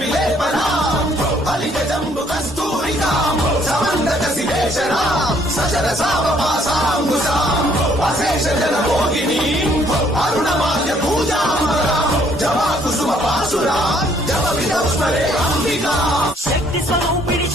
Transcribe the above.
విలేపనాం బలిజ జంబు కస్తూరికాం సమందక శివేశనాం సచర సావపాసాంగుసాం అశేష జన భోగినీం అరుణమాల్య పూజామరాం జవా కుసుమ పాసురాం జవ విదౌస్మరే అంబికా శక్తి స్వరూపిణి